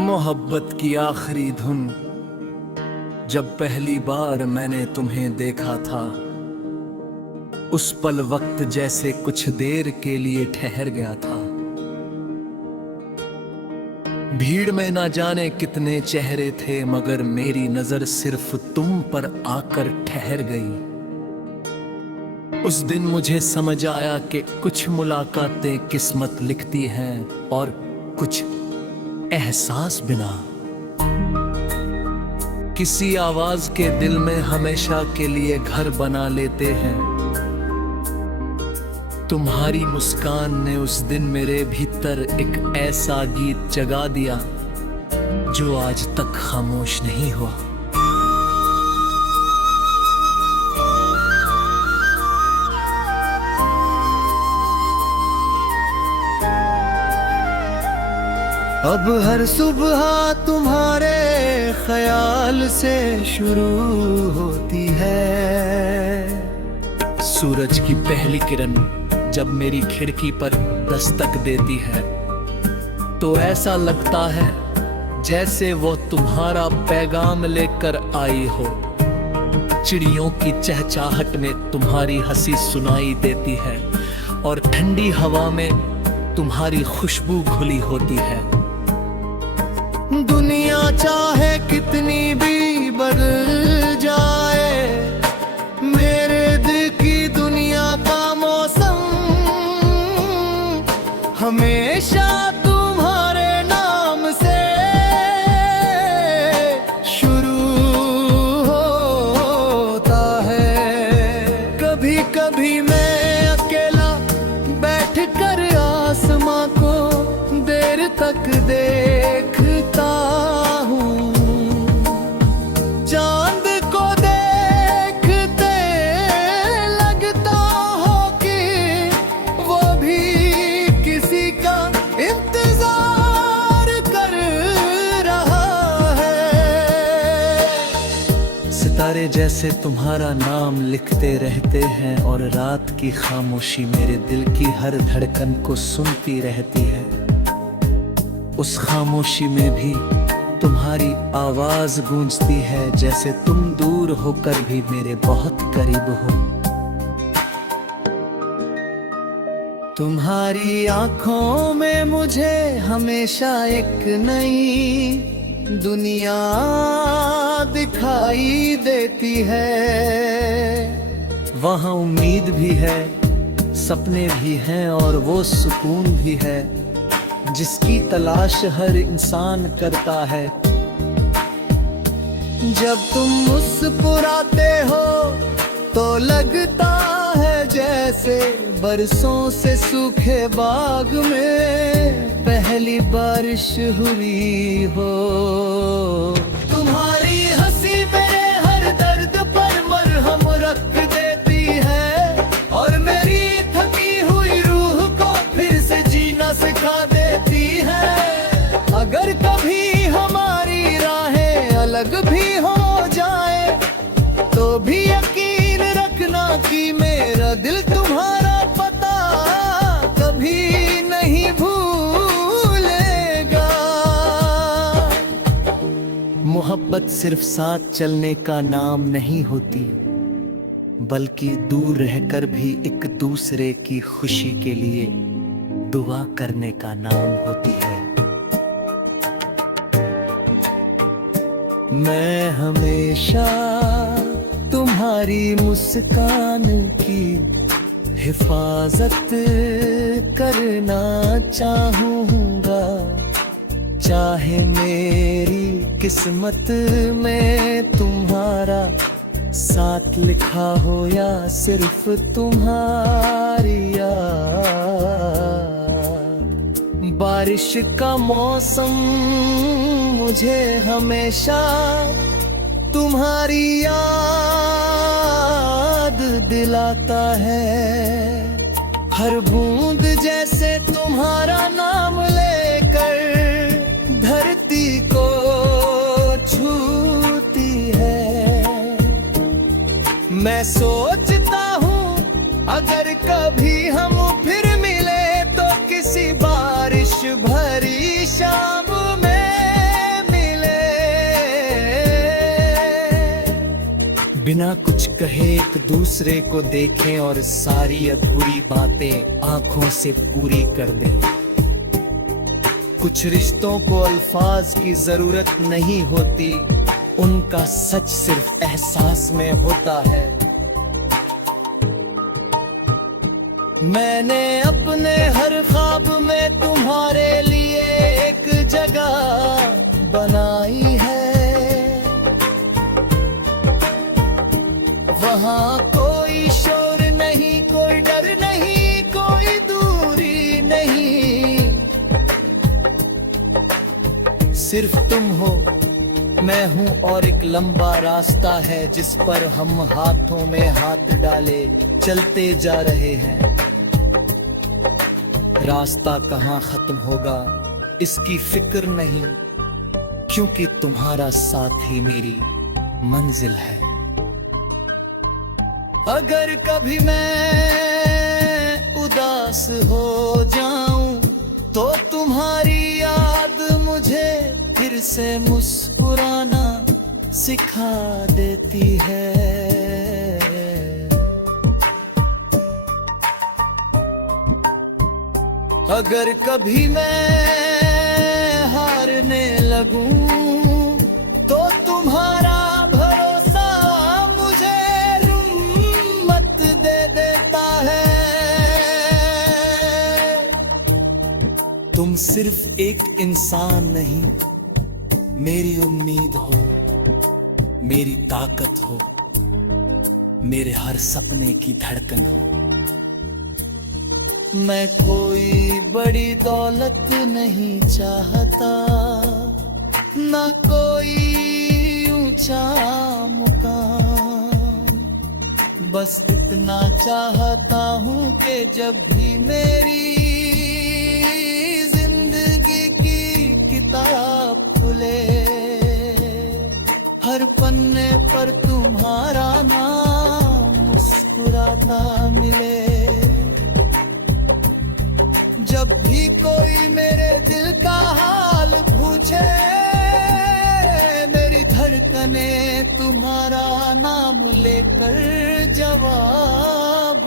मोहब्बत की आखिरी धुन जब पहली बार मैंने तुम्हें देखा था, उस पल वक्त जैसे कुछ देर के लिए ठहर गया था। भीड़ में ना जाने कितने चेहरे थे, मगर मेरी नजर सिर्फ तुम पर आकर ठहर गई। उस दिन मुझे समझ आया कि कुछ मुलाकातें किस्मत लिखती हैं और कुछ एहसास बिना किसी आवाज के दिल में हमेशा के लिए घर बना लेते हैं। तुम्हारी मुस्कान ने उस दिन मेरे भीतर एक ऐसा गीत जगा दिया जो आज तक खामोश नहीं हुआ। अब हर सुबह तुम्हारे ख्याल से शुरू होती है। सूरज की पहली किरण जब मेरी खिड़की पर दस्तक देती है तो ऐसा लगता है जैसे वो तुम्हारा पैगाम लेकर आई हो। चिड़ियों की चहचहाट में तुम्हारी हंसी सुनाई देती है और ठंडी हवा में तुम्हारी खुशबू घुली होती है। दुनिया चाहे कितनी भी बदल जाए, मेरे दिल की दुनिया का मौसम हमेशा तुम्हारे नाम से शुरू होता है। कभी कभी मैं अकेला बैठ कर आसमां को देर तक देखता हूँ, चांद को देखते लगता हो कि वो भी किसी का इंतजार कर रहा है। सितारे जैसे तुम्हारा नाम लिखते रहते हैं और रात की खामोशी मेरे दिल की हर धड़कन को सुनती रहती है। उस खामोशी में भी तुम्हारी आवाज गूंजती है, जैसे तुम दूर होकर भी मेरे बहुत करीब हो। तुम्हारी आंखों में मुझे हमेशा एक नई दुनिया दिखाई देती है। वहाँ उम्मीद भी है, सपने भी हैं और वो सुकून भी है जिसकी तलाश हर इंसान करता है। जब तुम मुस्कुराते हो तो लगता है जैसे बरसों से सूखे बाग में पहली बारिश हुई हो। तुम्हारी हंसी मेरे हर दर्द पर मरहम रख देती है और मेरी थकी हुई रूह को फिर से जीना सिखा देती है। अगर कभी हमारी राहें अलग भी हो जाए तो भी यकीन रखना कि मेरा दिल तुम्हारा पता कभी नहीं भूलेगा। मोहब्बत सिर्फ साथ चलने का नाम नहीं होती, बल्कि दूर रहकर भी एक दूसरे की खुशी के लिए दुआ करने का नाम होती है। मैं हमेशा तुम्हारी मुस्कान की हिफाजत करना चाहूँगा, चाहे मेरी किस्मत में तुम्हारा साथ लिखा हो या सिर्फ तुम्हारी याद। बारिश का मौसम मुझे हमेशा तुम्हारी याद दिलाता है। हर बूंद जैसे तुम्हारा नाम ले सोचता हूँ अगर कभी हम फिर मिले तो किसी बारिश भरी शाम में मिले। बिना कुछ कहे एक दूसरे को देखें और सारी अधूरी बातें आंखों से पूरी कर दें। कुछ रिश्तों को अल्फाज की जरूरत नहीं होती, उनका सच सिर्फ एहसास में होता है। मैंने अपने हर ख्वाब में तुम्हारे लिए एक जगह बनाई है। वहाँ कोई शोर नहीं, कोई डर नहीं, कोई दूरी नहीं, सिर्फ तुम हो, मैं हूँ और एक लंबा रास्ता है जिस पर हम हाथों में हाथ डाले चलते जा रहे हैं। रास्ता कहाँ खत्म होगा इसकी फिक्र नहीं, क्योंकि तुम्हारा साथ ही मेरी मंजिल है। अगर कभी मैं उदास हो जाऊं तो तुम्हारी याद मुझे फिर से मुस्कुराना सिखा देती है। अगर कभी मैं हारने लगूं तो तुम्हारा भरोसा मुझे हिम्मत दे देता है। तुम सिर्फ एक इंसान नहीं, मेरी उम्मीद हो, मेरी ताकत हो, मेरे हर सपने की धड़कन हो। मैं कोई बड़ी दौलत नहीं चाहता, ना कोई ऊंचा मुकाम, बस इतना चाहता हूँ कि जब भी मेरी जिंदगी की किताब खुले, हर पन्ने पर तुम्हारा नाम मुस्कुराता मिले। जब भी कोई मेरे दिल का हाल पूछे, मेरी धड़कने तुम्हारा नाम लेकर जवाब